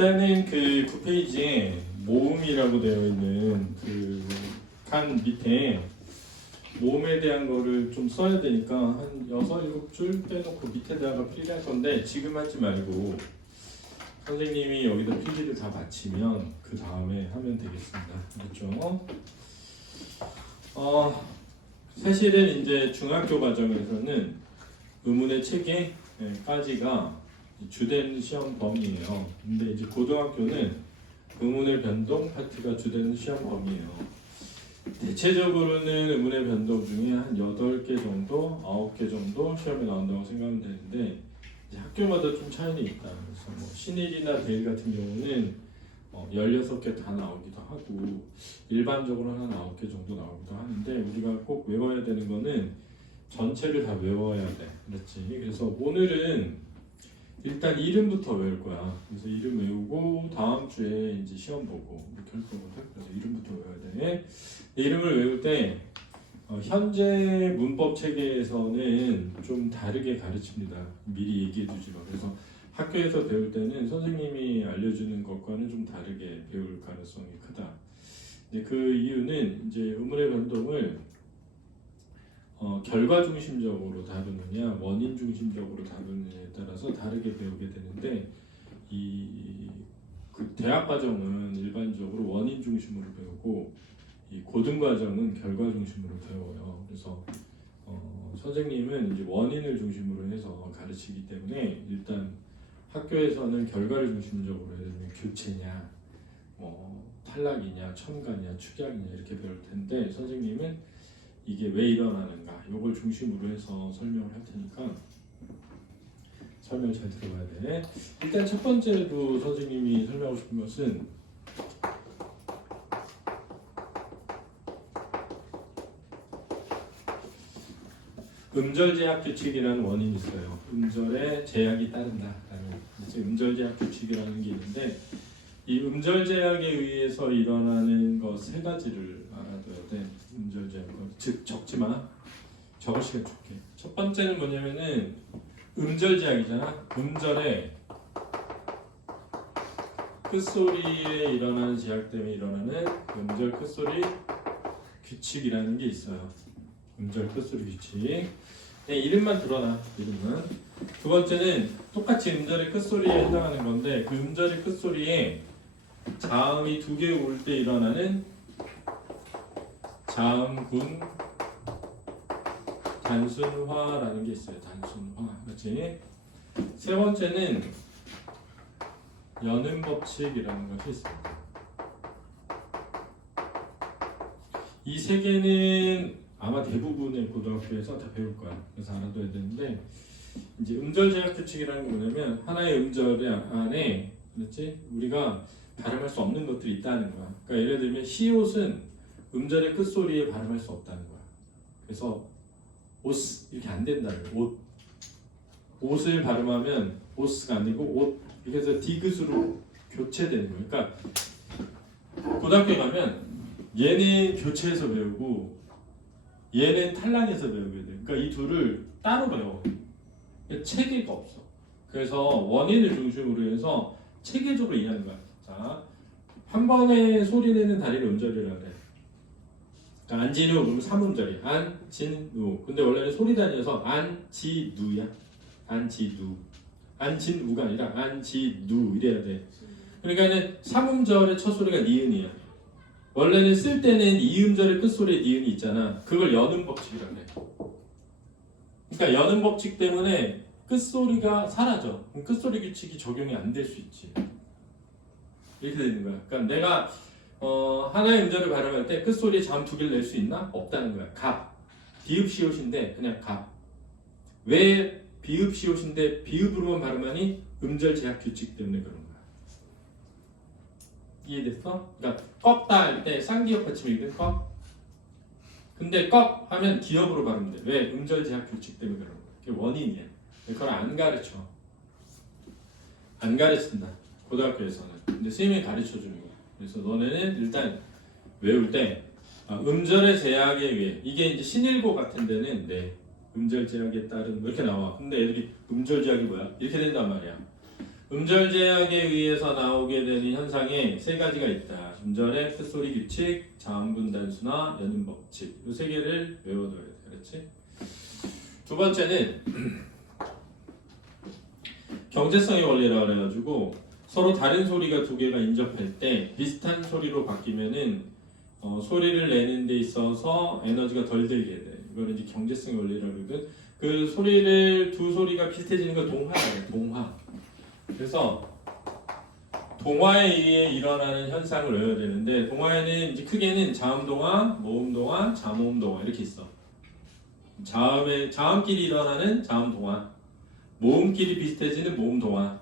일단은 그 9페이지에 모음이라고 되어 있는 그 칸 밑에 모음에 대한 거를 좀 써야 되니까 한 6, 7줄 빼놓고 밑에다가 필기할 건데 지금 하지 말고 선생님이 여기다 필기를 다 마치면 그 다음에 하면 되겠습니다. 그렇죠? 사실은 이제 중학교 과정에서는 의문의 체계까지가 주된 시험 범위예요. 근데 이제 고등학교는 의문의 변동 파트가 주된 시험 범위예요. 대체적으로는 의문의 변동 중에 한 8개 정도, 9개 정도 시험에 나온다고 생각하면 되는데 이제 학교마다 좀 차이는 있다. 그래서 뭐 신일이나 대일 같은 경우는 16개 다 나오기도 하고 일반적으로 한 9개 정도 나오기도 하는데 우리가 꼭 외워야 되는 거는 전체를 다 외워야 돼. 그렇지? 그래서 오늘은 일단 이름부터 외울 거야. 그래서 이름 외우고 다음 주에 이제 시험 보고 이렇게 할 거거든. 그래서 이름부터 외워야 돼. 이름을 외울 때 현재 문법 체계에서는 좀 다르게 가르칩니다. 미리 얘기해 두지 마. 그래서 학교에서 배울 때는 선생님이 알려주는 것과는 좀 다르게 배울 가능성이 크다. 근데 그 이유는 이제 의문의 변동을 결과 중심적으로 다루느냐 원인 중심적으로 다루느냐에 따라서 다르게 배우게 되는데 그 대학 과정은 일반적으로 원인 중심으로 배우고 이 고등 과정은 결과 중심으로 배워요. 그래서 선생님은 이제 원인을 중심으로 해서 가르치기 때문에 일단 학교에서는 결과를 중심적으로 예를 들면 교체냐, 뭐 탈락이냐, 첨가냐, 축약이냐 이렇게 배울 텐데 선생님은 이게 왜 일어나는가 이걸 중심으로 해서 설명을 할 테니까 설명 잘 들어봐야 돼. 일단 첫 번째로 선생님이 설명하고 싶은 것은 음절 제약 규칙이라는 원인이 있어요. 음절에 제약이 따른다라는 이제 음절 제약 규칙이라는 게 있는데 이 음절 제약에 의해서 일어나는 것 세 가지를 알아둬야 돼. 음절 제약, 즉 적지 마. 적을 시간 줄게. 첫 번째는 뭐냐면은 음절 제약이잖아. 음절에 끝소리에 일어나는 제약 때문에 일어나는 음절 끝소리 규칙이라는 게 있어요. 음절 끝소리 규칙. 그냥 이름만 들어놔. 이름은. 두 번째는 똑같이 음절의 끝소리에 해당하는 건데 그 음절의 끝소리에 자음이 2개 올 때 일어나는 자음군 단순화라는 게 있어요. 단순화. 그렇지? 세 번째는 연음 법칙이라는 것이 있습니다. 이 세 개는 아마 대부분의 고등학교에서 다 배울 거야. 그래서 알아둬야 되는데 이제 음절 제약 규칙이라는 게 뭐냐면 하나의 음절 안에 그렇지? 우리가 발음할 수 없는 것들이 있다는 거야. 그러니까 예를 들면 시옷은 음절의 끝소리에 발음할 수 없다는 거야. 그래서 옷 이렇게 안 된다는 거야. 옷을 발음하면 옷가 아니고 옷 이렇게 해서 디귿으로 교체되는 거야. 그러니까 고등학교에 가면 얘는 교체해서 배우고 얘는 탈락해서 배우게 돼. 그러니까 이 둘을 따로 배워. 체계가 없어. 그래서 원인을 중심으로 해서 체계적으로 이해하는 거야. 자, 한 번에 소리 내는 다리를 음절이라 그래. 그러니까 안진우 그러면 3음절이야. 안진우. 근데 원래는 소리 다녀서 안지누야. 안지누. 안진우가 아니라 안지누 이래야 돼. 그러니까는 3음절의 첫 소리가 니은이야. 원래는 쓸 때는 2음절의 끝소리에 니은이 있잖아. 그걸 연음 법칙이라 그래. 그러니까 연음 법칙 때문에 끝소리가 사라져. 그럼 끝소리 규칙이 적용이 안 될 수 있지. 이렇게 되는 거야. 그러니까 내가 하나의 음절을 발음할 때 끝소리에 자음 2개를 낼 수 있나? 없다는 거야. 갑. 비읍시옷인데 그냥 갑. 왜 비읍시옷인데 비읍으로만 발음하니? 음절 제약 규칙 때문에 그런 거야. 이해됐어? 그러니까 꺾다 할 때 쌍기역 받침이 있거든. 꺾. 근데 꺾 하면 기역으로 발음돼. 왜? 음절 제약 규칙 때문에 그런 거야. 그게 원인이야. 그걸 안 가르쳐. 안 가르친다. 고등학교에서는. 근데 선생님이 가르쳐 주는 거야. 그래서 너네는 일단 외울 때 음절의 제약에 의해 이게 이제 신일고 같은 데는 음절 제약에 따른 뭐 이렇게 나와. 근데 애들이 음절 제약이 뭐야? 이렇게 된단 말이야. 음절 제약에 의해서 나오게 되는 현상에 세 가지가 있다. 음절의 끝소리 규칙, 자음군 단수나 연음 법칙. 이 세 개를 외워둬야 돼. 그렇지? 두 번째는 경제성의 원리라고 그래가지고 서로 다른 소리가 두 개가 인접할 때 비슷한 소리로 바뀌면은 소리를 내는 데 있어서 에너지가 덜 들게 돼. 이거는 이제 경제성의 원리라고 그러거든. 그 소리를 두 소리가 비슷해지는 거 동화예요. 동화. 그래서 동화에 의해 일어나는 현상을 외워야 되는데 동화에는 이제 크게는 자음동화, 모음동화, 자모음동화 이렇게 있어. 자음끼리 일어나는 자음동화, 모음끼리 비슷해지는 모음동화,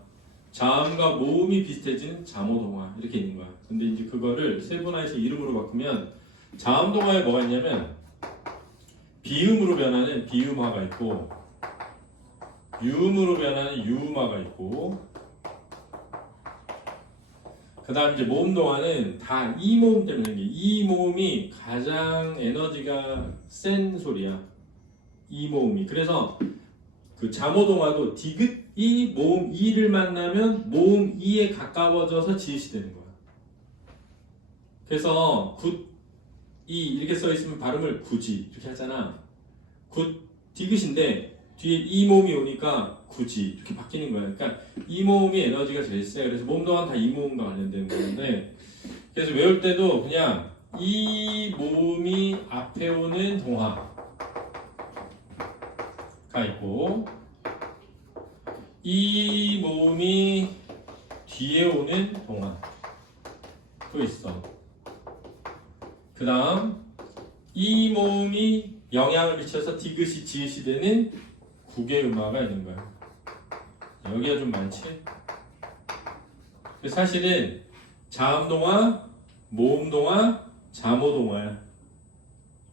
자음과 모음이 비슷해지는 자모동화 이렇게 있는 거야. 근데 이제 그거를 세분화해서 이름으로 바꾸면 자음동화에 뭐가 있냐면 비음으로 변하는 비음화가 있고 유음으로 변하는 유음화가 있고 그 다음 이제 모음동화는 다 이 모음 때문에 이 모음이 가장 에너지가 센 소리야. 이 모음이. 그래서 그 자모동화도 디귿 이 모음 이를 만나면 모음 이에 가까워져서 지읒이 되는 거야. 그래서 굿 이 이렇게 써 있으면 발음을 굳이 이렇게 하잖아. 굿 디귿인데 뒤에 이 모음이 오니까 굳이 이렇게 바뀌는 거야. 그러니까 이 모음이 에너지가 제일 세. 그래서 모음동화는 다 이 모음과 관련된 건데 그래서 외울 때도 그냥 이 모음이 앞에 오는 동화가 있고 이 모음이 뒤에 오는 동화도 있어. 그 다음 이 모음이 영향을 미쳐서 디귿이 지읒이 되는 국의 음화가 있는 거야. 여기가 좀 많지? 사실은 자음동화, 모음동화, 자모동화야.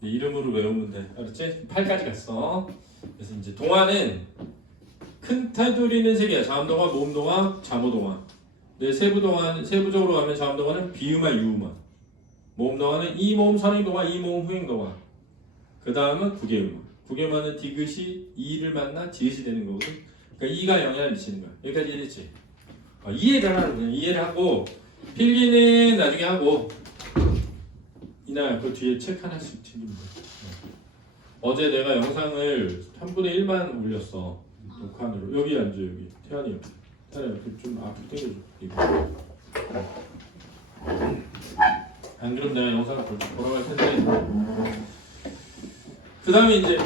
이름으로 외우면 돼. 알았지? 8까지 갔어. 그래서 이제 동화는 큰 테두리는 세 개야. 자음동화, 모음동화, 자모동화. 근데 세부적으로 가면 자음동화는 비음화, 유음화. 모음동화는 이모음, 선행동화, 이모음, 후행동화. 그 다음은 국의음화. 국의음화는 디귿이 이를 만나 지읒이 되는 거거든. 그러니까 이가 영향을 미치는 거야. 여기까지 이해했지? 이해를 하는 거야. 이해를 하고 필기는 나중에 하고 이날 그 뒤에 책 하나씩 챙기면 돼. 어제 내가 영상을 3분의 1만 올렸어. 녹화하느라. 여기 앉아 여기. 태연이 옆에. 태연이 옆에 좀 앞으로 당겨줘. 이거. 안 그럼 내가 영상을 돌아갈 텐데. 그 다음에 이제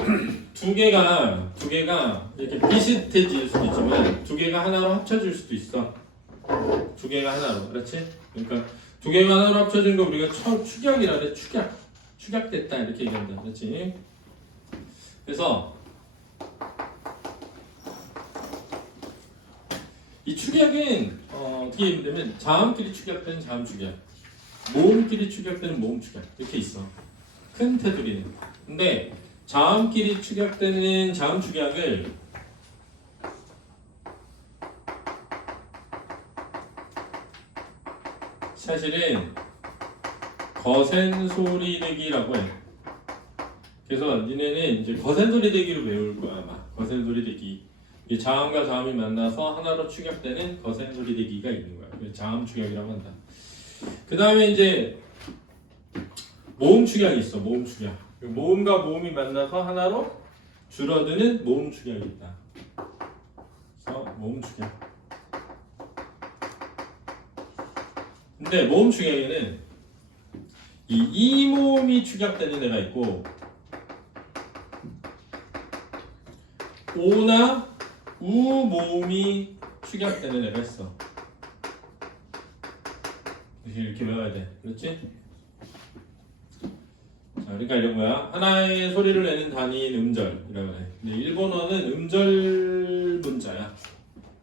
두 개가 이렇게 비슷해질 수도 있지만 두 개가 하나로 합쳐질 수도 있어. 두 개가 하나로, 그렇지? 그러니까 두 개가 하나로 합쳐진 거 우리가 축약이라 그래. 축약됐다 이렇게 얘기한다, 그렇지? 그래서 이 축약은 어떻게 얘기하면 자음끼리 축약되는 자음 축약, 모음끼리 축약되는 모음 축약 이렇게 있어. 큰 테두리는. 근데 자음끼리 축약되는 자음 축약을 사실은 거센 소리 내기라고 해. 그래서 니네는 이제 거센 소리 내기로 외울 거야 아마. 거센 소리 내기. 이 자음과 자음이 만나서 하나로 축약되는 거센 소리 내기가 있는 거야. 자음 축약이라고 한다. 그 다음에 이제 모음 축약이 있어. 모음 축약. 모음과 모음이 만나서 하나로 줄어드는 모음 축약이 있다. 그래서 모음 축약. 근데 모음 축약에는 이 모음이 축약되는 애가 있고 오나 우 모음이 축약되는 애가 있어. 이렇게 외워야 돼. 그렇지? 자, 그러니까 이런 거야. 하나의 소리를 내는 단위인 음절이라고 해. 근데 일본어는 음절 문자야.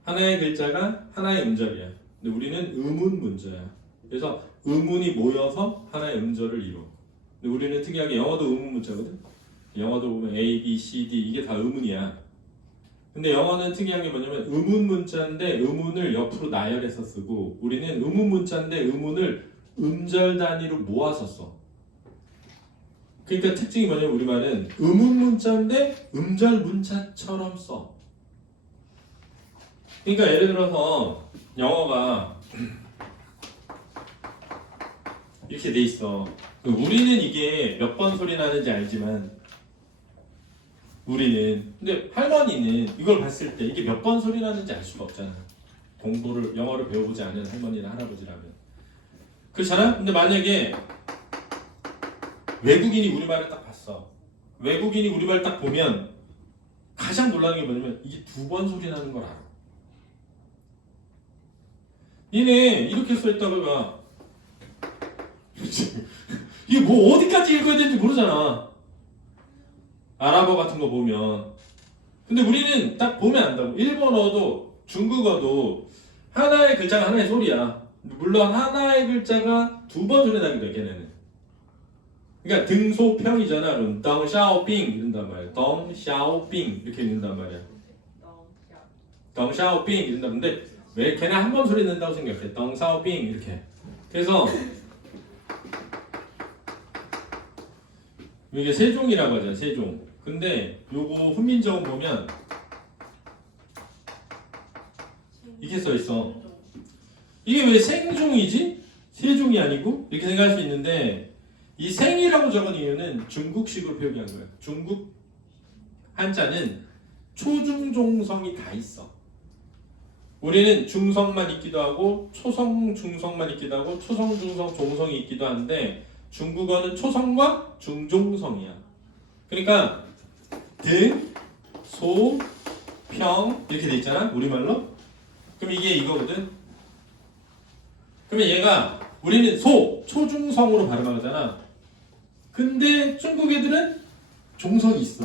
하나의 글자가 하나의 음절이야. 근데 우리는 음운 문자야. 그래서 음운이 모여서 하나의 음절을 이뤄. 근데 우리는 특이하게 영어도 음운 문자거든. 영어도 보면 A, B, C, D 이게 다 음운이야. 근데 영어는 특이한 게 뭐냐면 음운 문자인데 음운을 옆으로 나열해서 쓰고 우리는 음운 문자인데 음운을 음절 단위로 모아서 써. 그러니까 특징이 뭐냐면 우리말은 음운 문자인데 음절 문자처럼 써. 그러니까 예를 들어서 영어가 이렇게 돼 있어. 우리는 이게 몇 번 소리 나는지 알지만 우리는 근데 할머니는 이걸 봤을 때 이게 몇 번 소리 나는지 알 수가 없잖아. 공부를 영어를 배워보지 않은 할머니나 할아버지라면 그렇잖아? 근데 만약에 외국인이 우리말을 딱 봤어. 외국인이 우리말을 딱 보면 가장 놀라는 게 뭐냐면 이게 2번 소리 나는 걸 알아. 얘네 이렇게 써있다가 봐. 이게 뭐 어디까지 읽어야 되는지 모르잖아. 아랍어 같은 거 보면. 근데 우리는 딱 보면 안다고. 일본어도 중국어도 하나의 글자가 하나의 소리야. 물론 하나의 글자가 2번 소리 나기도 해, 걔네는. 그러니까 등소평이잖아. 그럼 덩샤오빙 이런단 말이야. 덩샤오빙 이렇게 읽는단 말이야. 덩샤오빙 이런다. 근데 왜 걔네 한 번 소리 낸다고 생각해? 덩샤오빙 이렇게. 그래서 이게 세종이라고 하잖아. 세종. 근데 요거 훈민정음 보면 이렇게 써 있어. 이게 왜 생종이지? 세종이 아니고? 이렇게 생각할 수 있는데 이 생이라고 적은 이유는 중국식으로 표기한 거예요. 중국 한자는 초중종성이 다 있어. 우리는 중성만 있기도 하고 초성 중성만 있기도 하고 초성 중성 종성이 있기도 한데 중국어는 초성과 중종성이야. 그러니까 등, 소, 평 이렇게 돼 있잖아. 우리말로. 그럼 이게 이거거든. 그러면 얘가 우리는 소, 초중성으로 발음하잖아. 근데 중국 애들은 종성이 있어.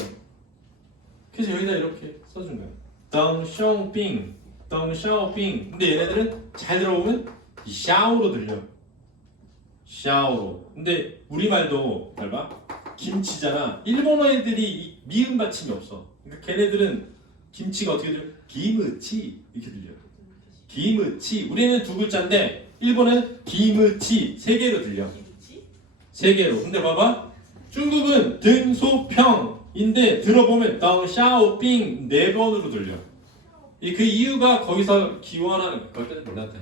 그래서 여기다 이렇게 써준 거야. 덩샤오빙, 덩샤오빙. 근데 얘네들은 잘 들어보면 샤오로 들려. 샤오로. 근데 우리말도 잘 봐. 김치잖아. 일본어 애들이 미음 받침이 없어. 그러니까 걔네들은 김치가 어떻게 들려? 기무치 이렇게 들려. 기무치. 우리는 2글자인데 일본은 기무치 3개로 들려. 3개로. 근데 봐봐. 중국은 등소평인데 들어보면 덩샤오빙 4번으로 들려. 그 이유가 거기서 기원하는 거기까지 몰랐다.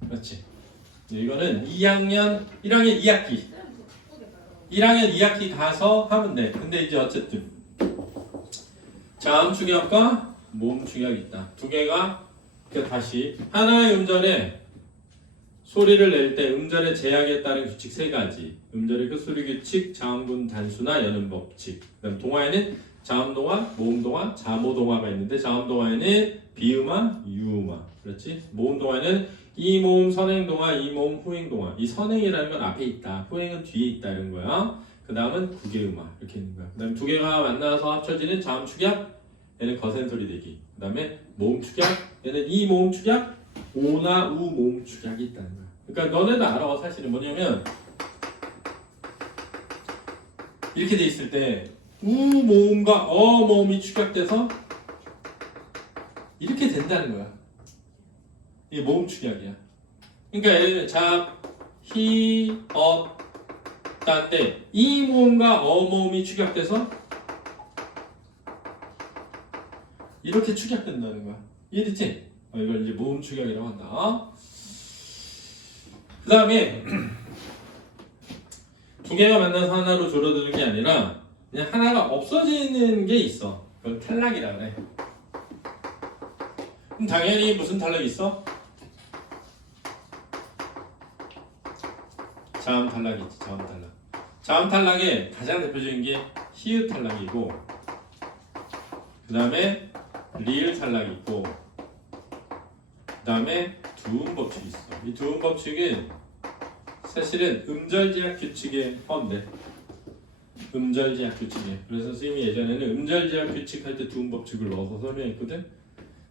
맞지? 이거는 1학년 2학기 1학년 2학기 가서 하면 돼. 근데 이제 어쨌든 자음 축약과 모음 축약이 있다. 2개가 다시 하나의 음절에 소리를 낼 때 음절의 제약에 따른 규칙 3가지. 음절의 끝소리 규칙, 자음군 단수나 여는 법칙. 그다음 동화에는 자음동화, 모음동화, 자모동화가 있는데 자음동화에는 비음화, 유음화. 그렇지? 모음동화에는 이모음 선행동화, 이모음 후행동화. 이 선행이라는 건 앞에 있다. 후행은 뒤에 있다 이런 거야. 그 다음은 구개음화 이렇게 있는 거야. 그 다음에 2개가 만나서 합쳐지는 자음 축약. 얘는 거센 소리 내기. 그 다음에 모음 축약. 얘는 이 모음 축약, 오나 우 모음 축약이 있다는 거야. 그러니까 너네도 알아. 사실은 뭐냐면 이렇게 돼 있을 때 우 모음과 어 모음이 축약돼서 이렇게 된다는 거야. 이게 모음 축약이야. 그러니까 예를 들면 잡, 히, 업, 따인데 이 모음과 어 모음이 축약돼서 이렇게 축약된다는 거야. 이해됐지? 이걸 이제 모음 축약이라고 한다. 그 다음에 2개가 만나서 하나로 줄어드는 게 아니라 그냥 하나가 없어지는 게 있어. 그걸 탈락이라 그래. 그럼 당연히 무슨 탈락이 있어? 자음 탈락이 있지. 자음 탈락. 자음 탈락의 가장 대표적인 게 히읗 탈락이고 그 다음에 리을 탈락이 있고 그 다음에 두음 법칙이 있어. 이 두음 법칙은 사실은 음절제약 규칙의 허인데 음절제약 규칙이에요. 그래서 선생님이 예전에는 음절제약 규칙 할 때 두음 법칙을 넣어서 설명했거든.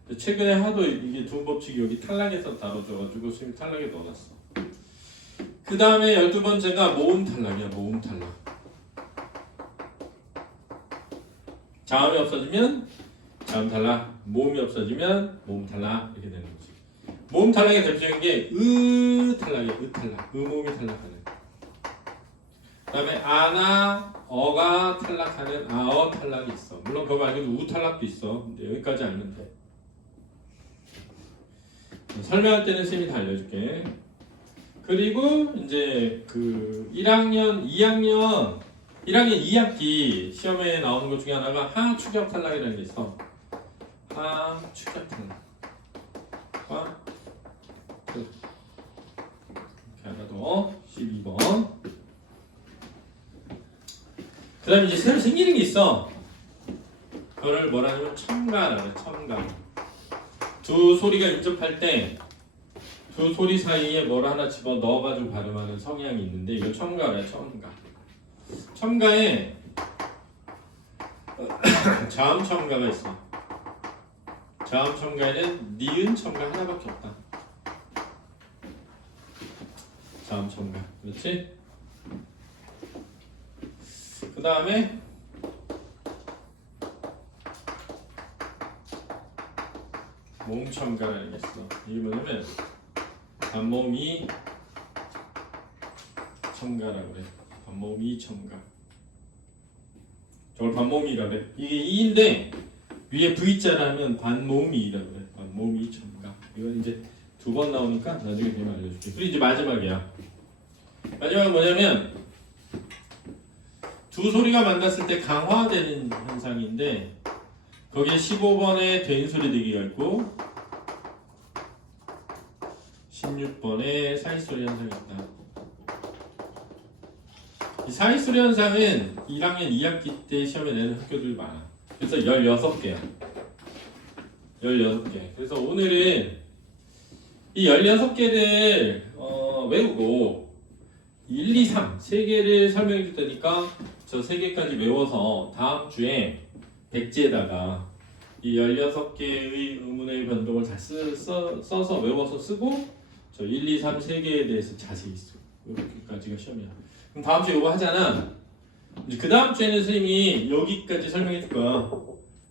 근데 최근에 하도 이게 두음 법칙이 여기 탈락에서 다뤄져가지고 선생님이 탈락에 넣어놨어. 그 다음에 12번째가 모음 탈락이야. 모음 탈락. 자음이 없어지면 자음 탈락, 모음이 없어지면 모음 탈락 이렇게 되는 거지. 모음 탈락의 대표적인 게 으 탈락이야. 으 탈락. 모음이 탈락하는. 그 다음에 아나 어가 탈락하는 아어 탈락이 있어. 물론 그거 말고도 우 탈락도 있어. 근데 여기까지 알면 돼. 설명할 때는 쌤이 다 알려줄게. 그리고 이제 그 1학년 2학기 시험에 나오는 것 중에 하나가 하추격 탈락이라는 게 있어. 하추격 탈락. 이렇게 알아도 12번. 그 다음에 이제 새로 생기는 게 있어. 그거를 뭐라 하냐면 첨가라고 해. 첨가. 두 소리가 인접할 때 두 소리 사이에 뭘 하나 집어 넣어가지고 발음하는 성향이 있는데 이거 첨가라 해. 첨가. 첨가에 자음 첨가가 있어. 자음 첨가에는 니은 첨가 하나밖에 없다. 자음 첨가. 그렇지? 그 다음에 모음 첨가라는 게 있어. 이게 뭐냐면 반모음 첨가라고 그래. 반모음 첨가. 저걸 반모음이라고 그래. 이게 2인데 위에 V자라면 반모음이라고 그래. 반모음 첨가. 이건 이제 두 번 나오니까 나중에 되면 알려줄게. 그리고 이제 마지막이야. 마지막은 뭐냐면 두 소리가 만났을 때 강화되는 현상인데 거기에 15번에 된 소리 되기가 있고 16번에 사이소리 현상이 있다. 이 사이소리 현상은 1학년 2학기 때 시험에 내는 학교들이 많아. 그래서 16개야. 16개. 그래서 오늘은 이 16개를 외우고 1, 2, 3 3개를 설명해 줄 테니까 저 3개까지 외워서 다음 주에 백지에다가 이 16개의 의문의 변동을 다 써서 외워서 쓰고 저 1, 2, 3 3개에 대해서 자세히 써. 여기까지가 시험이야. 그럼 다음 주에 이거 하잖아. 이제 그 다음 주에는 선생님이 여기까지 설명해 줄 거야.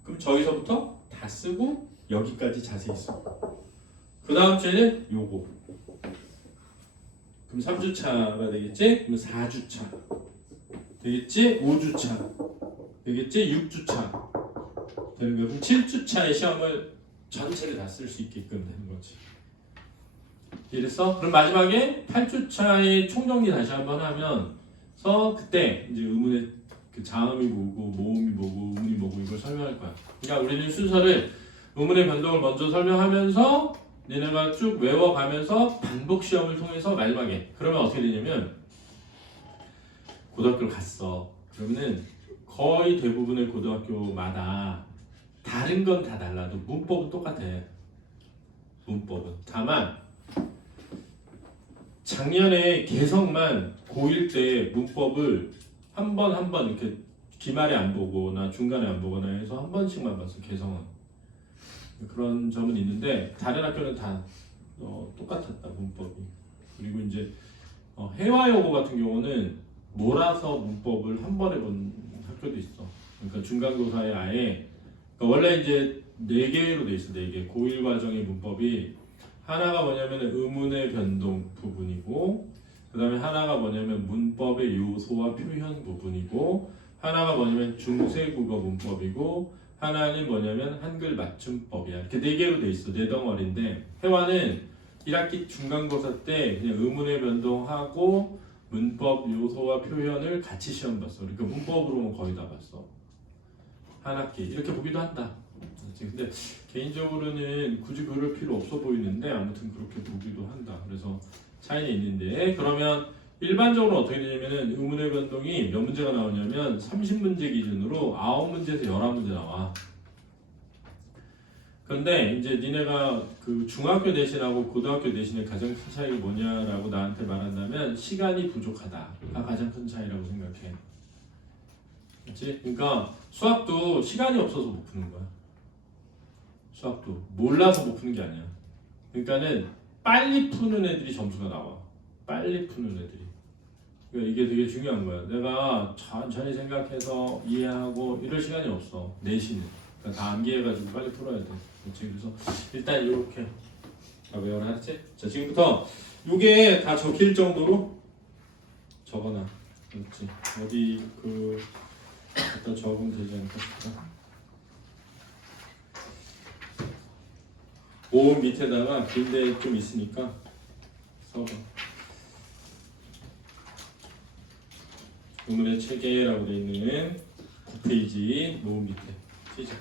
그럼 저기서부터 다 쓰고 여기까지 자세히 써. 그 다음 주에는 요거. 그럼 3주차가 되겠지? 그럼 4주차. 되겠지? 5주차. 되겠지? 6주차. 되는 거. 그럼 7주차의 시험을 전체를 다 쓸 수 있게끔 되는 거지. 이랬어? 그럼 마지막에 8주차의 총정리 다시 한번 하면서 그때 이제 의문의 그 자음이 뭐고 모음이 뭐고 의문이 뭐고 이걸 설명할 거야. 그러니까 우리는 순서를 의문의 변동을 먼저 설명하면서 얘네가 쭉 외워가면서 반복 시험을 통해서 마지막에 그러면 어떻게 되냐면 고등학교를 갔어. 그러면은 거의 대부분의 고등학교마다 다른 건 다 달라도 문법은 똑같아. 문법은. 다만 작년에 개성만 고1 때 문법을 한 번 이렇게 기말에 안 보거나 중간에 안 보거나 해서 한 번씩만 봤어. 개성은. 그런 점은 있는데 다른 학교는 다 똑같았다. 문법이. 그리고 이제 회화여고 같은 경우는 몰아서 문법을 한 번에 본 학교도 있어. 그러니까 중간고사에 아예 그러니까 원래 이제 4개로 돼 있어. 4개. 고1 과정의 문법이 하나가 뭐냐면 의문의 변동 부분이고 그 다음에 하나가 뭐냐면 문법의 요소와 표현 부분이고 하나가 뭐냐면 중세국어 문법이고 하나는 뭐냐면 한글 맞춤법이야. 이렇게 4개로 돼 있어. 4덩어리인데 회화는 1학기 중간고사 때 그냥 의문의 변동하고 문법 요소와 표현을 같이 시험 봤어. 그러니까 문법으로는 거의 다 봤어. 한 학기 이렇게 보기도 한다. 근데 개인적으로는 굳이 그럴 필요 없어 보이는데 아무튼 그렇게 보기도 한다. 그래서 차이는 있는데 그러면 일반적으로 어떻게 되냐면은 의문의 변동이 몇 문제가 나오냐면 30문제 기준으로 9문제에서 11문제 나와. 그런데 이제 니네가 그 중학교 대신하고 고등학교 대신에 가장 큰 차이가 뭐냐라고 나한테 말한다면 시간이 부족하다가 가장 큰 차이라고 생각해. 그렇지? 그러니까 수학도 시간이 없어서 못 푸는 거야. 수학도 몰라서 못 푸는 게 아니야. 그러니까는 빨리 푸는 애들이 점수가 나와. 빨리 푸는 애들이. 그러니까 이게 되게 중요한 거야. 내가 천천히 생각해서 이해하고 이럴 시간이 없어. 내신은. 그러니까 다 암기해가지고 빨리 풀어야 돼. 그렇지? 그래서 일단 이렇게 외워라 했지? 자, 지금부터 이게 다 적힐 정도로 적어놔. 그렇지? 어디 갖다 적으면 되지 않을까 싶다. 5 밑에다가 빈대 좀 있으니까 써봐. 오늘의 체계라고 되어 있는 9페이지 노 밑에 시작.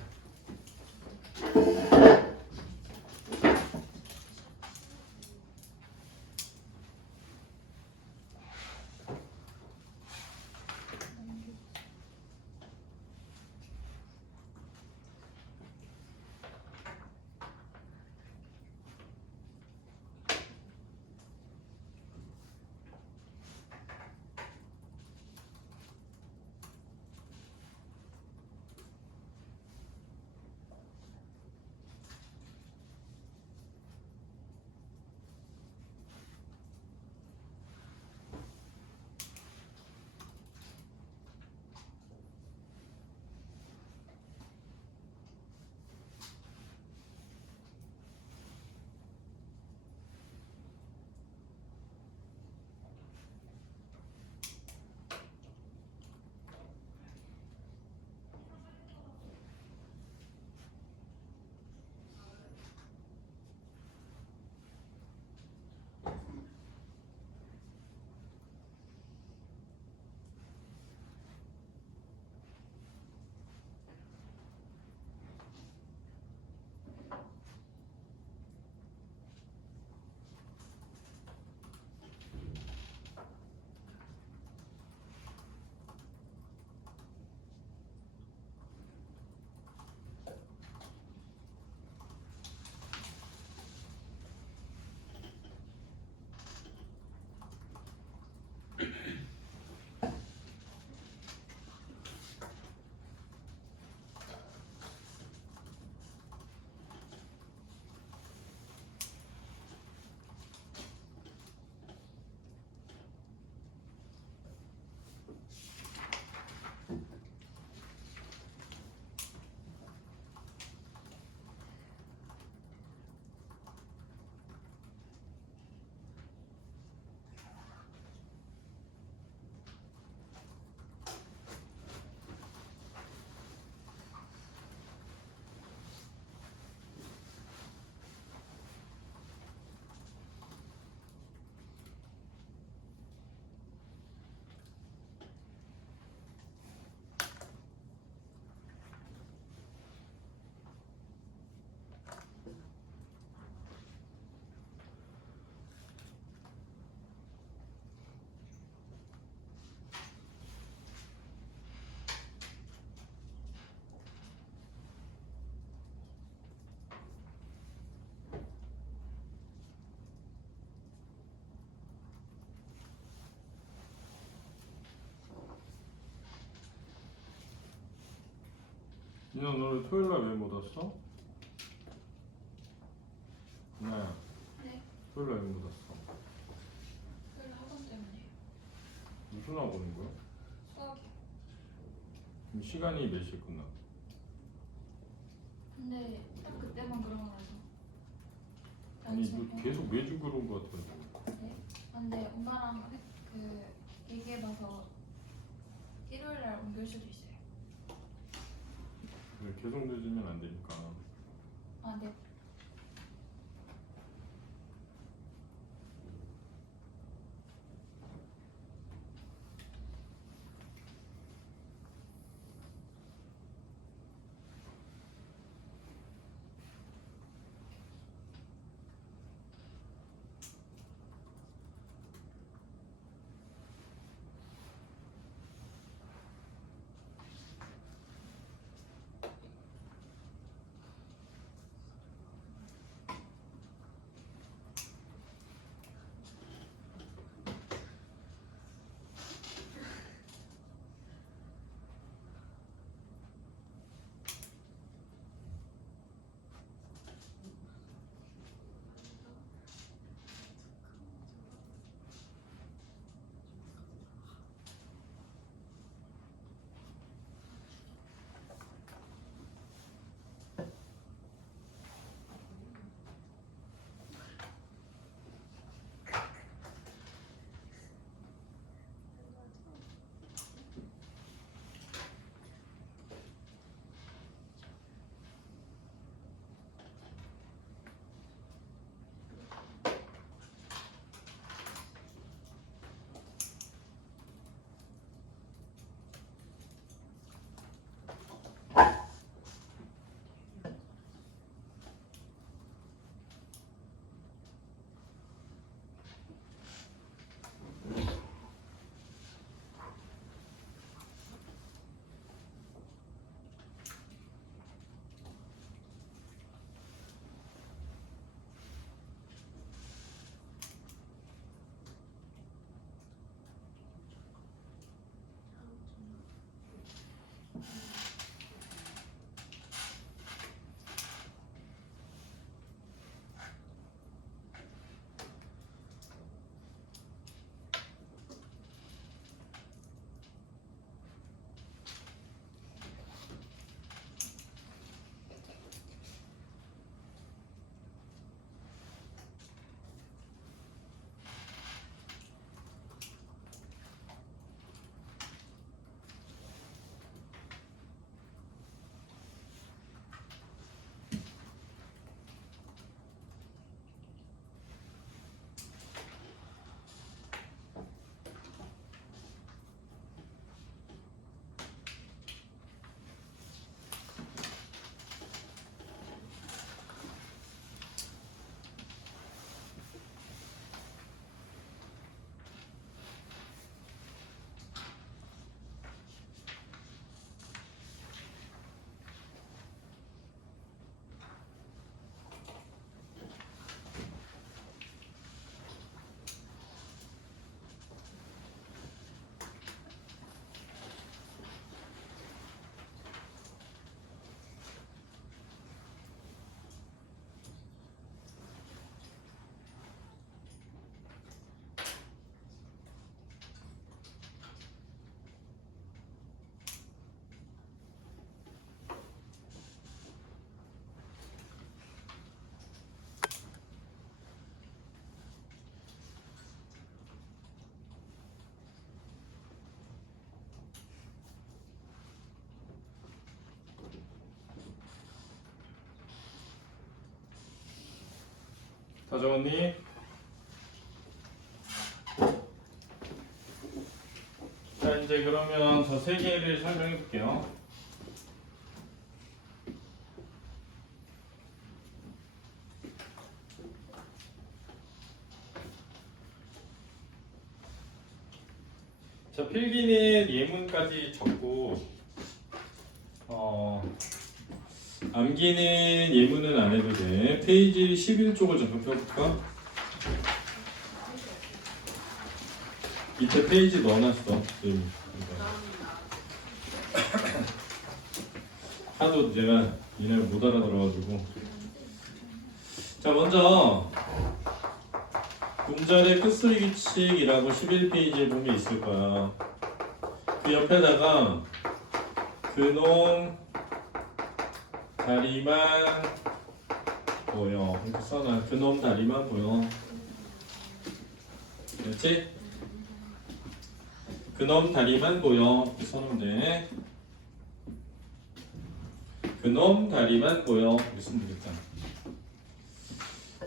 민호 너는 토요일날 왜 못 왔어? 나야. 네. 토요일날 왜 못 왔어? 토요일 학원 때문에. 무슨 학원인 거야? 수학이요. 그럼 시간이 몇 시에 끝나? 근데 딱 그때만 그런 거라서. 아니 너 계속 매주 그런 거 같던데. 네? 근데 엄마랑 그 얘기해봐서 일요일날 옮길 수도 있어요. 그래, 계속 늦으면 안 되니까. 아, 네. 다 적었니? 자, 이제 그러면 저 세 개를 설명해 볼게요. 자, 필기는 예문까지 적고, 암기는 예문은 안 해도 돼. 페이지 11쪽을 잠깐 펴볼까? 밑에 페이지 넣어놨어. 하도 내가 이날 못 알아들어가지고. 자, 먼저 음절의 끝소리 규칙이라고 11페이지에 보면 있을 거야. 그 옆에다가 그놈 다리만 보여. 이렇게 써놔. 그놈 다리만 보여. 그렇지? 그놈 다리만 보여. 이렇게 써놓으면 돼. 그놈 다리만 보여. 이렇게 쓰면 되겠다.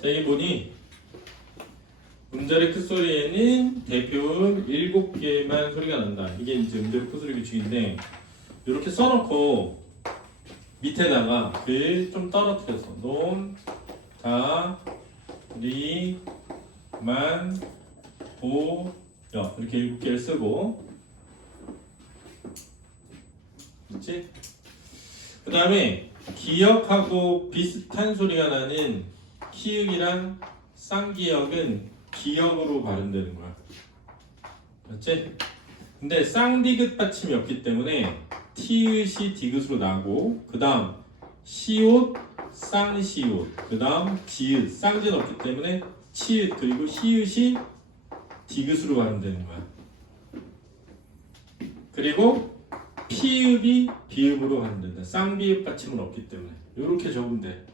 자, 이게 뭐니? 음절의 끝소리에는 대표음 7개만 소리가 난다. 이게 이제 음절의 끝소리 규칙인데, 이렇게 써놓고 밑에다가 글 좀 떨어뜨려서 놈, 다, 리, 만, 보, 여 이렇게 7개를 쓰고, 그렇지? 그 다음에 기역하고 비슷한 소리가 나는 키읔이랑 쌍기역은 기역으로 발음되는 거야. 맞지? 근데 쌍디귿 받침이 없기 때문에 티읕이 디귿으로 나고, 그 다음 시옷, 쌍시옷, 그 다음 지읒, 쌍지는 없기 때문에 치읒, 그리고 시읒이 디귿으로 발음되는 거야. 그리고 피읒이 비읍으로 발음된다. 쌍비읍 받침은 없기 때문에 이렇게 적으면 돼.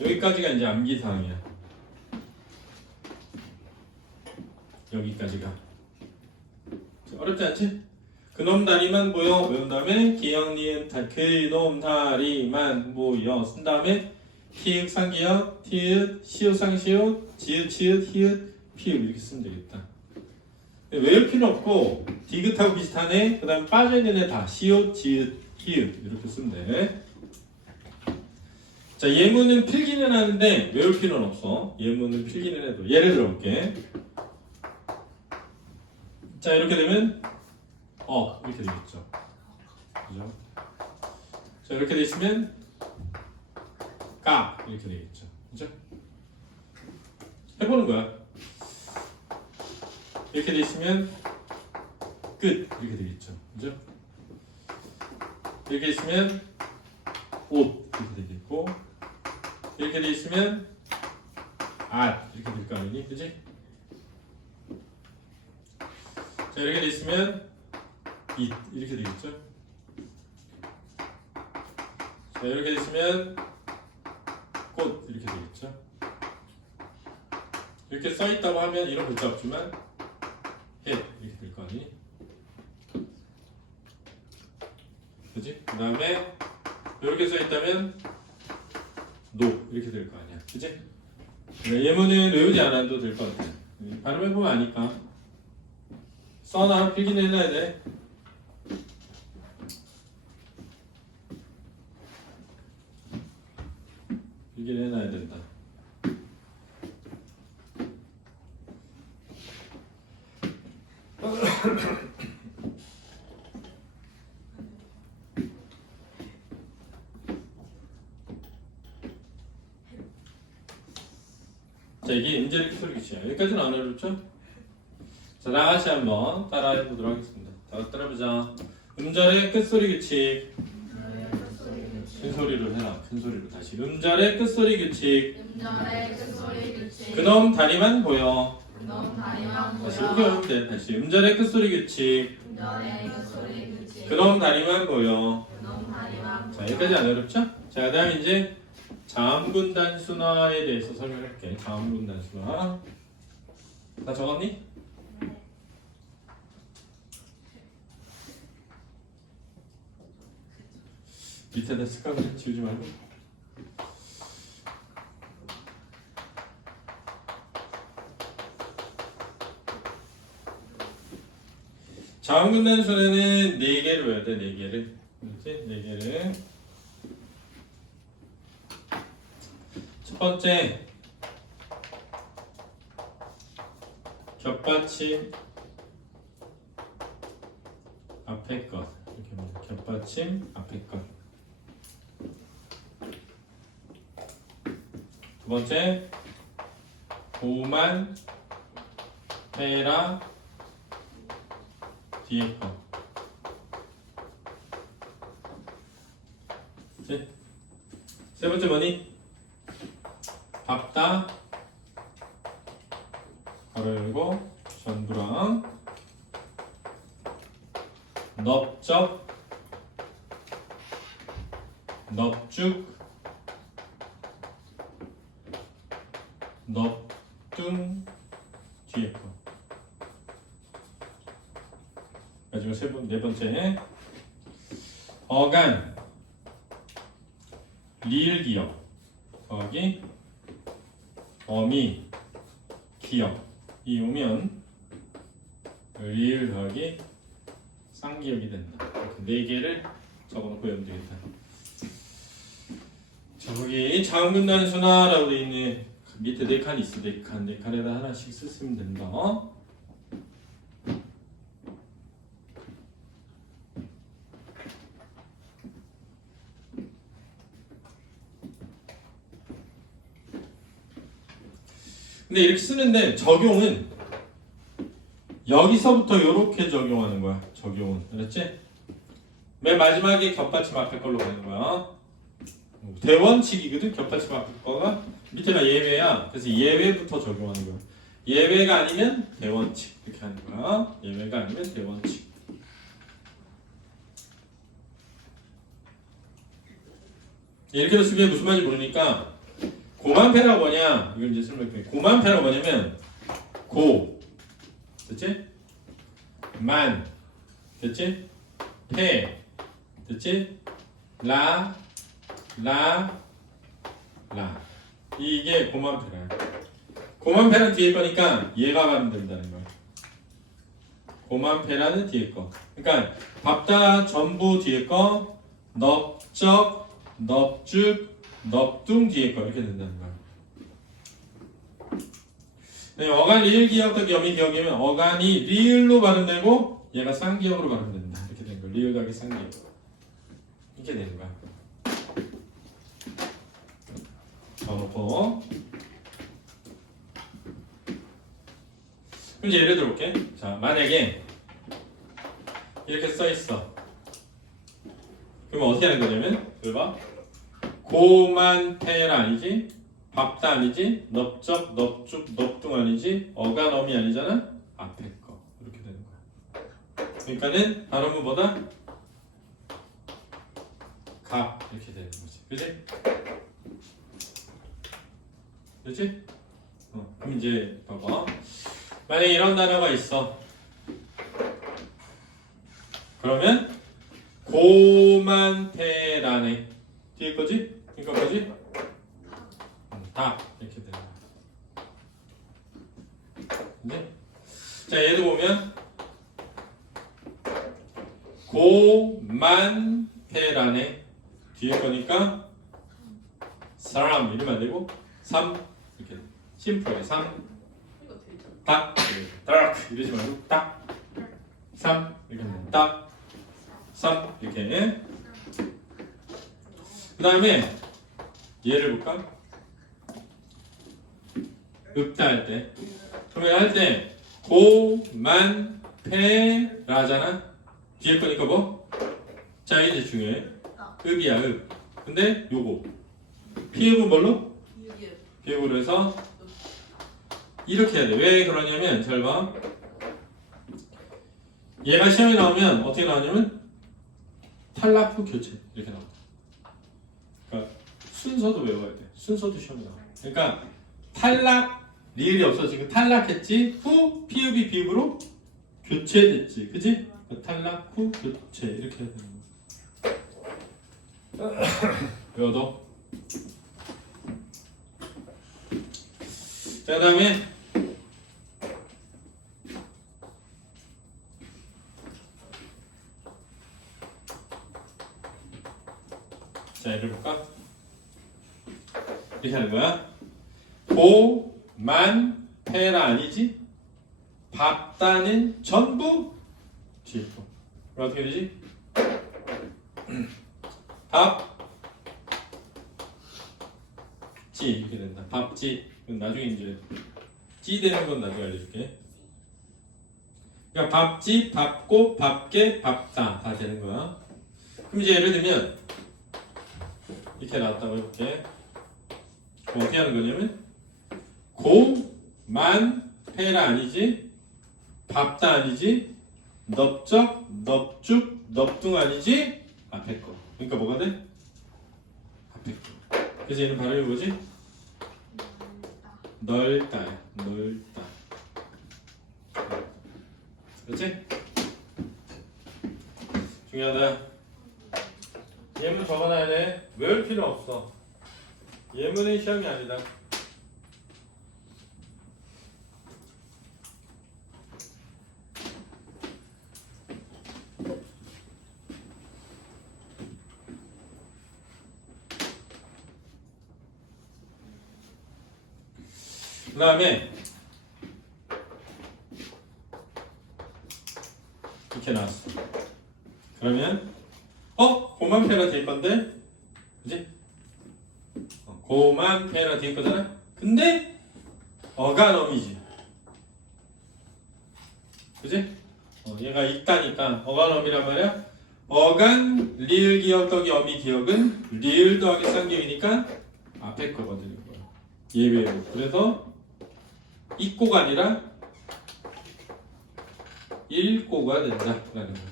여기까지가 이제 암기 사항이야. 여기까지가 어렵지 않지? 그놈 다리만 보여 외운 다음에 기역 니은 그놈 다리만 보여 쓴 다음에 키읔 쌍기역 티읕 시읒 쌍시읒 지읒 치읒 히읗 피읒 이렇게 쓰면 되겠다. 외울 필요 없고 디귿하고 비슷하네. 그 다음 빠져있는 애 다 시읒 지읒 히읗 이렇게 쓰면 돼. 자, 예문은 필기는 하는데 외울 필요는 없어. 예문은 필기는 해도. 예를 들어볼게. 자, 이렇게 되면 이렇게 되겠죠. 그죠? 자, 이렇게 돼 있으면 까 이렇게 되겠죠. 그죠? 해보는 거야. 이렇게 돼 있으면 끝 이렇게 되겠죠. 그죠? 이렇게 있으면 옷 이렇게 되겠고, 이렇게 돼 있으면 앗 이렇게 될 거 아니니? 그지? 자, 이렇게 돼 있으면 잇 이렇게 되겠죠? 자, 이렇게 돼 있으면 꽃 이렇게 되겠죠? 이렇게 써 있다고 하면 이런 글자 없지만 해 이렇게 될 거 아니니? 그지? 그 다음에 이렇게 써 있다면 노 이렇게 될 거 아니야. 그지? 예문은 외우지 않아도 될 것 같아. 발음해보면 아니까. 써놔. 필기는 해놔야 돼. 필기는 해놔야 된다. 자, 이게 음절의 끝소리 규칙이야. 여기까지는 안 어렵죠? 자, 다같이 한번 따라해 보도록 하겠습니다. 다 따라해보자. 음절의 끝소리 규칙. 큰 소리로 해라. 큰 소리로 다시. 음절의 끝소리 규칙. 그놈 다리만 보여. 다시 이렇게 하면 돼. 다시. 음절의 끝소리 규칙. 그놈 다리만 보여. 자, 여기까지 안 어렵죠? 자, 그 다음에 이제 자음군 단순화에 대해서 설명할게. 자음군 단순화. 다 적었니? 밑에다 습관을 지우지 말고. 자음 끝나는 순에는 4개를 외워야 돼. 4개를. 그렇지? 4개를. 첫 번째 겹받침 앞에 것. 이렇게 합니다. 겹받침 앞에 것. 두 번째 고만 페라 뒤에 거. 그치? 세 번째 뭐니? 밥다 가로 열고 전부랑 넓적 넓죽 넓뚱 뒤에 거. 마지막 네 번째 어간 리을 기역 거기 어미 기역 이 오면 리을 더하기 쌍기역이 된다. 이렇게 4개를 적어놓고 외우면 되겠다. 저기 자음 끝나는 순화라고 되어 있는 밑에 4칸 있어. 4칸에다 하나씩 쓰시면 된다. 근데 이렇게 쓰는데 적용은 여기서부터 이렇게 적용하는 거야. 적용은 알았지? 맨 마지막에 겹받침 앞에 걸로 가는 거야. 대원칙이거든. 겹받침 앞에 거가 밑에가 예외야. 그래서 예외부터 적용하는 거야. 예외가 아니면 대원칙 이렇게 하는 거야. 예외가 아니면 대원칙. 이렇게 해서 그게 무슨 말인지 모르니까 고만패라고 뭐냐? 이걸 이제 설명할게. 고만패라고 뭐냐면 고, 됐지? 만, 됐지? 패, 됐지? 라, 이게 고만패라야. 고만패는 뒤에 거니까 얘가 가면 된다는 거야. 고만패라는 뒤에 거. 그러니까 밥다 전부 뒤에 거, 넓적, 넓죽, 넓둥 뒤에 거 이렇게 된다는 거야. 네, 어간 리을 기역도 겸이 기역이면 어간이 리을로 발음되고 얘가 쌍기역으로 발음된다. 이렇게 된 거야. 리을 더하기 쌍기역. 이렇게 되는 거야. 적어놓고 그럼 이제 예를 들어볼게. 자, 만약에 이렇게 써있어. 그러면 어떻게 하는 거냐면 이거 봐. 고만패라 아니지? 밥다 아니지? 넓적, 넓죽, 넓둥 아니지? 어간 어미 아니잖아? 앞에 거 이렇게 되는 거야. 그러니까는 발음문보다 갑 이렇게 되는 거지. 그지? 그지? 그럼 이제 봐봐. 만약에 이런 단어가 있어. 그러면 고만패라네 뒤에 거지? 이거 뭐지? 다 이렇게 되는 거야. 네? 자, 얘도 보면 고만패라네 뒤에 거니까 사람 이러면 안 되고 삼 이렇게 심플하게 딱 이러지 말고 딱삼 이렇게 하면 딱삼 이렇게. 그 다음에 얘를 볼까? 읍다 할 때. 그러면 할 때 고만패라잖아. 뒤에 거니까 뭐? 자, 이제 중요해. 읍이야 읍. 근데 요거 피읍은 뭘로? 비읍으로 해서 이렇게 해야 돼. 왜 그러냐면 잘 봐. 얘가 시험에 나오면 어떻게 나오냐면 탈락 후 교체 이렇게 나와. 그러니까 순서도 외워야 돼. 순서도 시험에 나와. 그러니까 탈락 리을이 없어지고 탈락했지. 후 피읍이 비읍으로 교체됐지. 그지? 탈락 후 교체 이렇게 해야 되는 거야. 외워도. 자, 그다음에 자, 예를 볼까? 이렇게 하는 거야. 고, 만, 패라 아니지? 밥다는 전부 뒤에 거. 그럼 어떻게 되지? 밥, 지 이렇게 된다. 밥지. 그럼 나중에 이제 지 되는 건 나중에 알려줄게. 그러니까 밥지, 밥고, 밥게, 밥다 다 되는 거야. 그럼 이제 예를 들면 이렇게 나왔다고 해볼게. 그럼 어떻게 하는 거냐면 고, 만, 패라 아니지? 밥다 아니지? 넙적, 넙죽, 넙둥 아니지? 앞에 거. 그러니까 뭐가 돼? 앞에 거. 그래서 얘는 발음이 뭐지? 넓다. 넓다. 그렇지? 중요하다. 예문 적어놔야 돼. 외울 필요 없어. 예문은 시험이 아니다. 그 다음에 이렇게 나왔어. 그러면 고만 패라 될 건데, 그지? 고만 패라 될 거잖아. 근데 어간어미지, 그지? 얘가 있다니까 어간어미란 말이야. 어간 리을 기억 더하기 어미 기억은 리을 더하기 쌍기역이니까 앞에 거거든요. 예외로. 그래서 있고가 아니라 읽고가 된다라는 거야.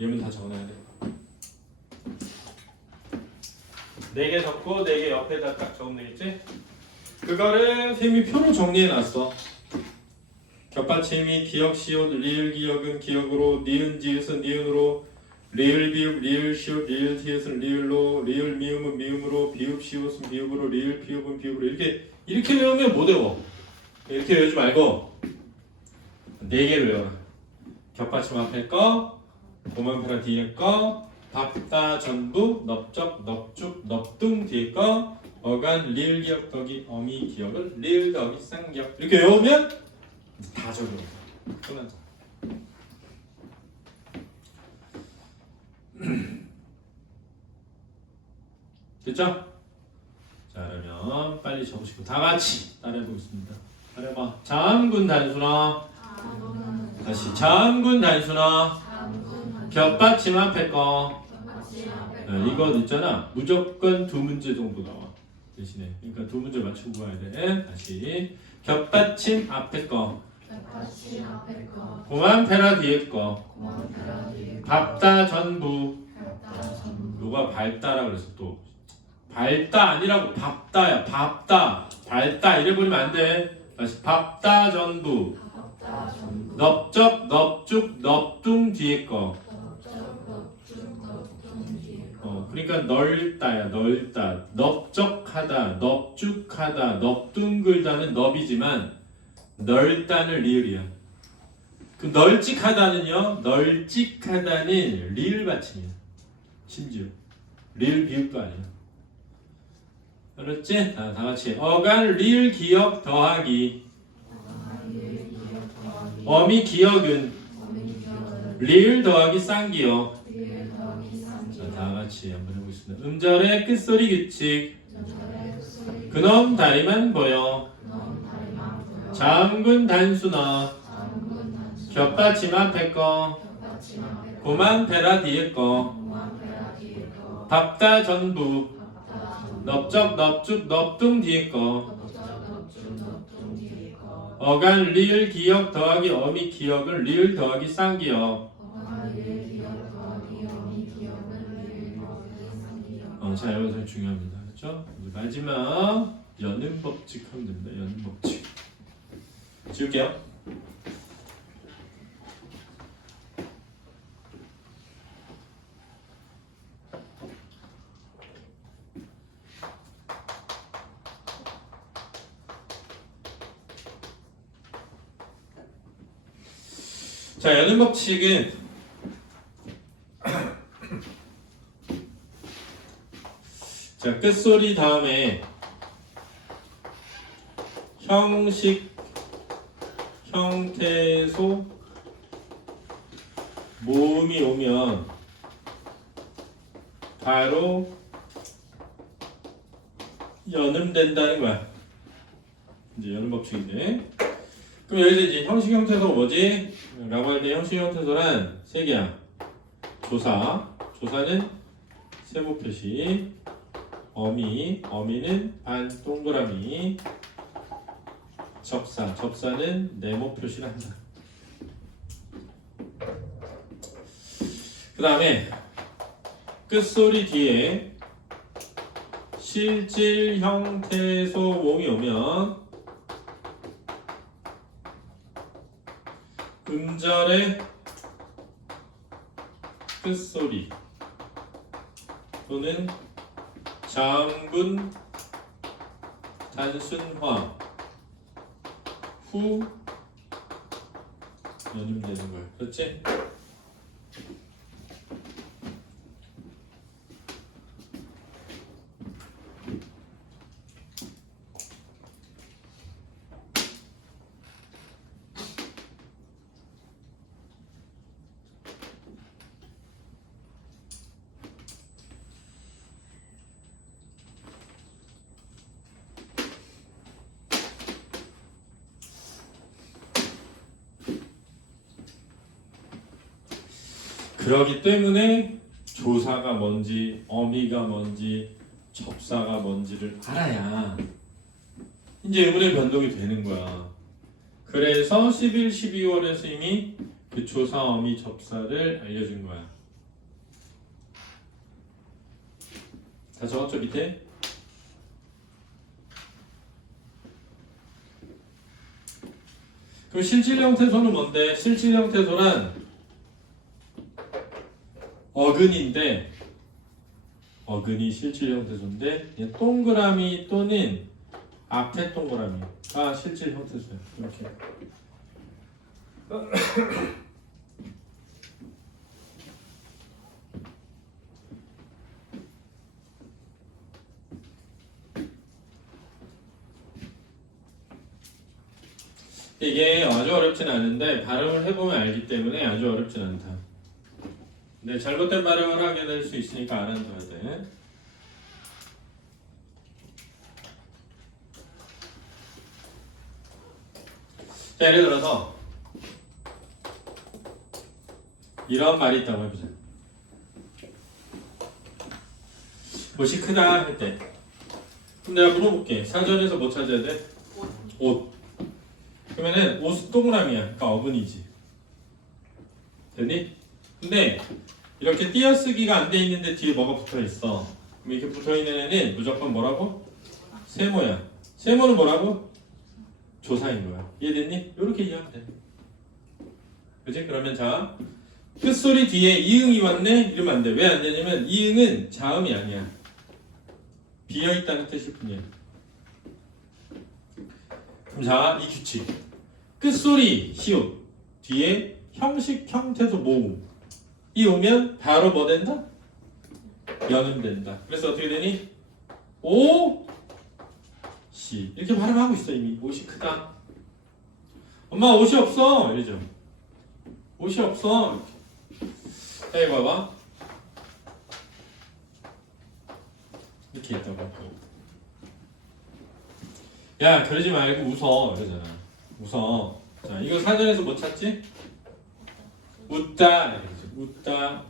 예문 다 적어놔야 돼. 4개 적고 4개 옆에다 딱 적으면 되겠지? 그거를 쌤이 표로 정리해놨어. 겹받침이 기역, 시옷, 리을, 기역은 기역으로, 니은, 지읒은 니은으로, 리을, 비읍, 리을, 시옷, 리을, 지읒은 리을로, 리을, 미음은 미음으로, 비읍, 시옷은 비읍으로, 리을, 비읍은 비읍으로. 이렇게 외우면 못 외워. 이렇게 외우지 말고 4개를 외워라. 겹받침 앞에 거, 고만패라 뒤에 거, 밥다 전부, 넙적, 넙죽, 넙둥 뒤에 거, 어간 리을 기역 더기 어미 기역은 리을 더기 쌍기역. 이렇게 외우면 다 적용. 끝났죠. 됐죠? 자, 그러면 빨리 적으시고 다 같이 따라해 보겠습니다. 따라해봐. 장군 단순어. 다시 장군 단순어. 겹받침 앞에 거. 이거 있잖아. 무조건 2문제 정도 나와. 대신에. 그러니까 2문제 맞추고 가야 돼. 다시. 겹받침 앞에 거. 고만패라 뒤에 거. 밥다 전부. 누가 밝다라 그랬어 또. 밝다 아니라고 밥다야. 밥다. 밝다 이래 버리면 안 돼. 다시 밥다 전부. 넙적, 넙죽, 넙둥 뒤에 거. 그러니까 넓다야. 넓다. 넓적하다. 넙죽하다. 넙둥글다는 넙이지만 넓다는 리을이야. 그 널찍하다는요. 널찍하다는 리을 받침이야. 심지어 리을 비읍도 아니야. 알았지? 다 같이 어간 리을 기역 더하기 어미 기역은 리을 더하기 쌍기역. 자, 다 같이 한번 해보겠습니다. 음절의 끝소리 규칙. 그놈 다리만 보여. 장군 단순어. 겹받침 앞에 거. 고만패라 뒤에 거. 밥다 전부. 넙적, 넙죽, 넙둥 뒤에 거. 어간 리을 기역 더하기 어미 기역은 리을 더하기 쌍기역. 자, 여기서 중요합니다. 그렇죠? 이제 마지막 연음 법칙 하면 됩니다. 연음 법칙. 지울게요. 자, 연음 법칙은 자, 끝소리 다음에 형식, 형태소, 모음이 오면 바로 연음된다는 거야. 이제 연음 법칙이지. 그럼 여기서 이제 형식, 형태소가 뭐지? 라고 할 때 형식, 형태소란 세 개야. 조사, 조사는 세모 표시, 어미, 어미는 반 동그라미, 접사, 접사는 네모 표시를 한다. 그 다음에 끝소리 뒤에 실질, 형태소, 모음이 오면 음절의 끝소리 또는 자음분 단순화 후 연음되는 거야. 그렇지? 그러기 때문에 조사가 뭔지, 어미가 뭔지, 접사가 뭔지를 알아야 이제 음운의 변동이 되는 거야. 그래서 11, 12월에서 이미 그 조사, 어미, 접사를 알려준 거야. 다 적었죠, 밑에? 그럼 실질 형태소는 뭔데? 실질 형태소란 어근인데, 어근이 실질 형태소인데 얘 동그라미 또는 앞에 동그라미가 실질 형태소야. 이렇게. 이게 아주 어렵진 않은데 발음을 해보면 알기 때문에 아주 어렵진 않다. 근데 잘못된 발음을 하게 될 수 있으니까 알아둬야 돼. 자, 예를 들어서 이런 말이 있다고 해보자. 옷이 크다 할 때. 그럼 내가 물어볼게. 사전에서 뭐 찾아야 돼? 옷. 그러면은 옷은 동그라미야. 그러니까 어근이지. 됐니? 근데 이렇게 띄어쓰기가 안 돼 있는데 뒤에 뭐가 붙어 있어. 그럼 이렇게 붙어 있는 애는 무조건 뭐라고? 세모야. 세모는 뭐라고? 조사인 거야. 이해됐니? 이렇게 이해하면 돼. 그치? 그러면 자, 끝소리 뒤에 이응이 왔네? 이러면 안 돼. 왜 안 되냐면 이응은 자음이 아니야. 비어있다는 뜻일 뿐이야. 그럼 자, 이 규칙. 끝소리 히읗 뒤에 형식, 형태소, 모음 이 오면 바로 뭐 된다? 연음된다. 그래서 어떻게 되니? 오, 시 이렇게 발음하고 있어. 이미 옷이 크다. 엄마 옷이 없어 이러죠. 옷이 없어. 자, 이거 봐봐. 이렇게 있다고. 야, 그러지 말고 웃어 이러잖아. 웃어. 자, 이거 사전에서 뭐 찾지? 웃다 이러죠. 웃다.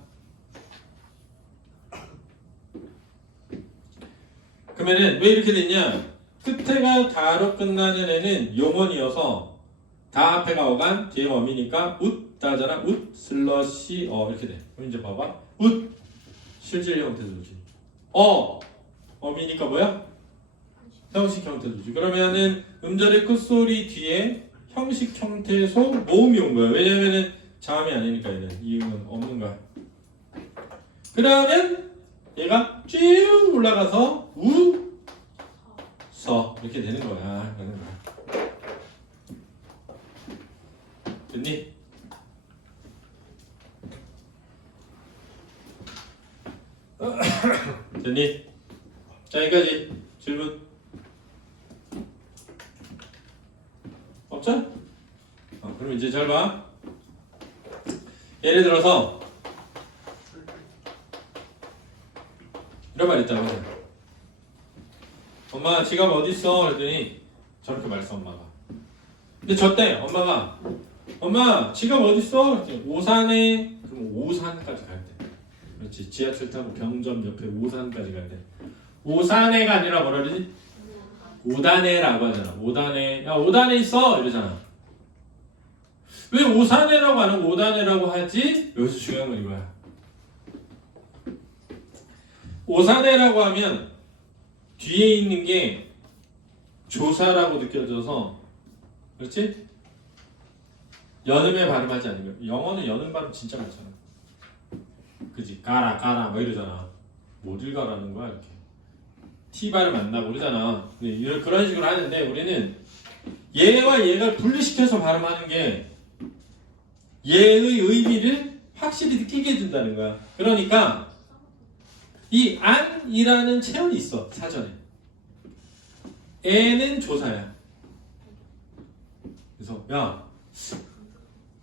그러면은 왜 이렇게 됐냐? 끝에가 다로 끝나는 애는 용언이어서 다 앞에가 어간 뒤에 어미니까 웃다잖아. 웃 슬러시 이렇게 돼. 그럼 이제 봐봐. 웃 실질 형태소지. 어미니까 뭐야? 형식 형태소지. 그러면은 음절의 끝소리 뒤에 형식 형태소 모음이 온 거야. 왜냐면은 자음이 아니니까 얘는 이음은 없는 거야. 그러면 얘가 쭉 올라가서 서 이렇게 되는 거야. 됐니? 됐니? 자, 여기까지 질문 없죠? 그럼 이제 잘 봐. 예를 들어서 이런 말 있다고 해. 엄마 지갑 어딨어? 그랬더니 저렇게 말했어 엄마가. 근데 졌대 엄마가. 엄마 지갑 어딨어? 그랬더니 오산에. 그럼 오산까지 가야 돼. 그렇지. 지하철 타고 병점 옆에 오산까지 가야 돼. 오산에가 아니라 뭐라 그러지? 오단에라고 하잖아. 오단에. 야 오단에 있어 이러잖아. 왜 오산에라고 안 하고 오단에라고 하지? 여기서 중요한 건 이거야. 오산에라고 하면 뒤에 있는 게 조사라고 느껴져서, 그렇지? 연음에 발음하지 않으면. 영어는 연음 발음 진짜 많잖아. 그지? 가라 뭐 이러잖아. 뭐를 가라는 거야 이렇게. T 발음 안 나고 그러잖아. 그런 식으로 하는데 우리는 얘와 얘가 분리시켜서 발음하는 게 얘의 의미를 확실히 느끼게 해준다는 거야. 그러니까 이 안이라는 체온이 있어 사전에. 애는 조사야. 그래서 야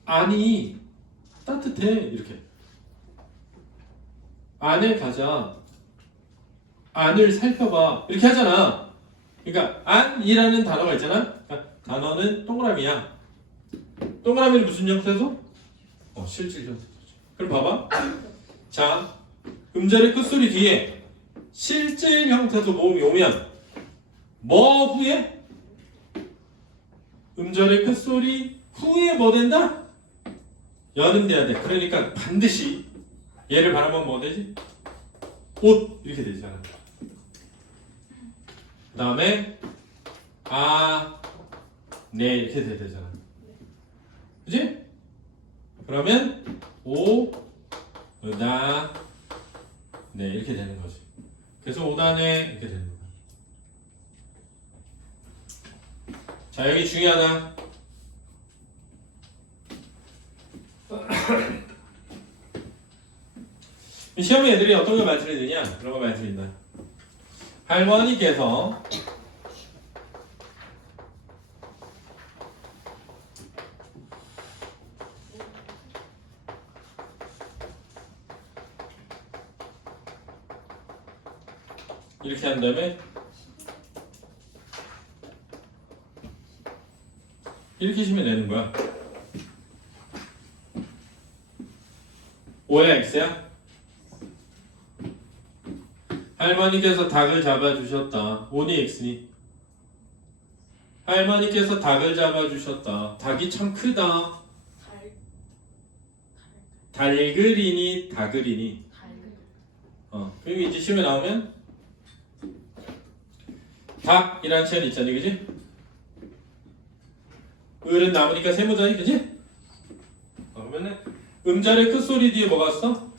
안이 따뜻해 이렇게. 안에 가자. 안을 살펴봐 이렇게 하잖아. 그러니까 안이라는 단어가 있잖아. 그러니까 단어는 동그라미야. 동그라미는 무슨 형태죠? 실질 형태죠. 그럼 봐봐. 자, 음절의 끝소리 뒤에 실질 형태도 모음이 오면 뭐 후에? 음절의 끝소리 후에 뭐 된다? 연음돼야 돼. 그러니까 반드시 얘를 바라보면 뭐 되지? 옷 이렇게 되잖아. 그 다음에 네 이렇게 돼야 되잖아. 그치? 그러면 네 이렇게 되는 거지. 그래서 오다네 이렇게 되는 거야. 자 여기 중요하다. 시험에 애들이 어떤 걸 말씀해드리냐? 그런 걸 말씀드린다. 할머니께서 이렇게 한 다음에 이렇게 치면 되는 거야. O야 X야? 할머니께서 닭을 잡아주셨다. O니 X니? 할머니께서 닭을 잡아주셨다. 닭이 참 크다. 달글이니 다글이니? 그리고 이제 시험에 나오면 닭이라는 체온이 있잖니, 그지? 을은 남으니까 세모자니, 그지? 그러면은 음절의 끝소리 뒤에 뭐가 왔어?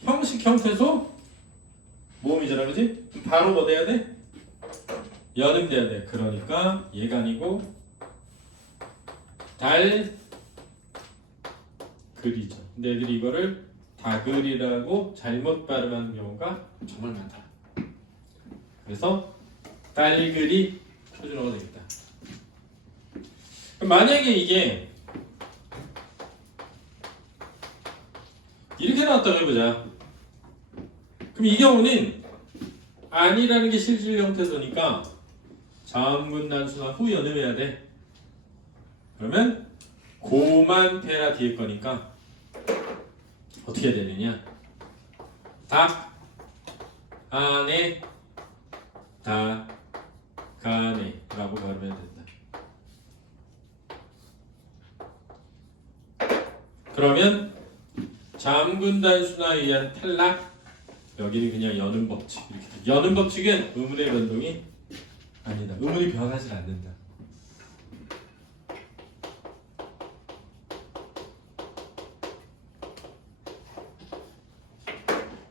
형식 형태소 모음이잖아, 그지? 바로 뭐 돼야 돼? 연음 돼야 돼. 그러니까 얘가 아니고 달글이죠. 근데 애들이 이거를 다글이라고 잘못 발음하는 경우가 정말 많다. 그래서 달글이 표준어가 되겠다. 그럼 만약에 이게 이렇게 나왔다고 해보자. 그럼 이 경우는 아니라는 게 실질 형태소니까 자음군 단수나 후 연음해야 돼. 그러면 고만 페라 뒤에 거니까 어떻게 해야 되느냐? 닭 안에 다 가네 라고 발음해야 된다. 그러면 자음군 단수나 의한 탈락. 여기는 그냥 연음 법칙 이렇게 돼. 연음 법칙은 의문의 변동이 아니다. 의문이 변하지 않는다.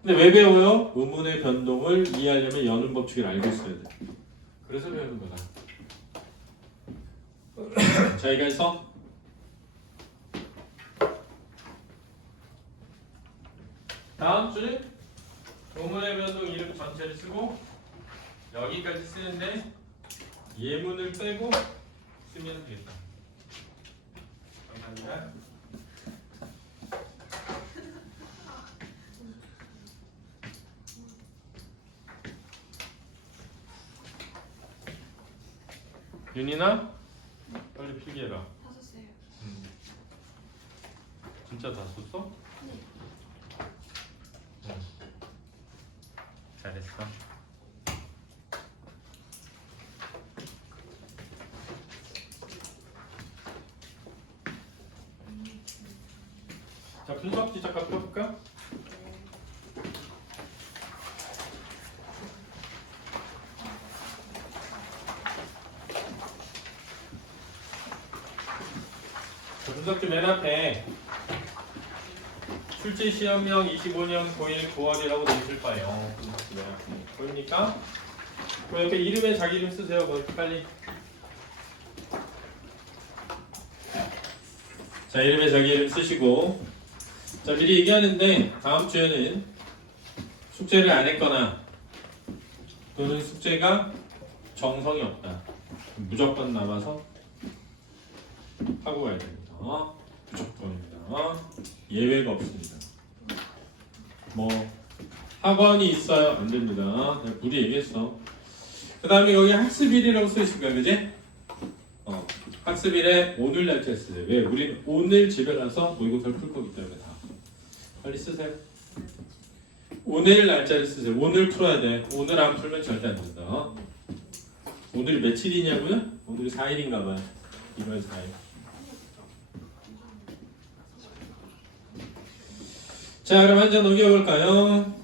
근데 왜 배워요? 의문의 변동을 이해하려면 연음 법칙을 알고 있어야 돼. 그래서 배우는 거다. 자, 여기서 다음 줄 의문의 변동 이름 전체를 쓰고 여기까지 쓰는데 예문을 빼고 쓰면 되겠다. 감사합니다. 윤이나 빨리 필기해라. 다 썼어요. 진짜 다 썼어? 네. 잘했어. 자, 분석 시작할까 볼까? 자, 분석지 맨 앞에 출제 시험령 25년 고1 9월이라고 되어 있을 거예요. 분석지 맨 앞에 보입니까? 그 옆에 이름에 자기 이름 쓰세요. 뭐 빨리. 자, 이름에 자기 이름 쓰시고, 자, 미리 얘기하는데 다음 주에는 숙제를 안 했거나 또는 숙제가 정성이 없다. 무조건 남아서 하고 가야 됩니다. 무조건입니다. 예외가 없습니다. 뭐 학원이 있어요? 안 됩니다. 내가 미리 얘기했어. 그 다음에 여기 학습일이라고 써 있을 거야, 그지? 학습일에 오늘 날짜 쓰세요. 왜? 우리는 오늘 집에 가서 모의고사를 풀 거기 때문에 다. 빨리 쓰세요. 오늘 날짜를 쓰세요. 오늘 풀어야 돼. 오늘 안 풀면 절대 안 된다. 오늘이 며칠이냐고요? 오늘이 4일인가 봐요. 1월 4일. 자, 그럼 한 장 넘겨볼까요?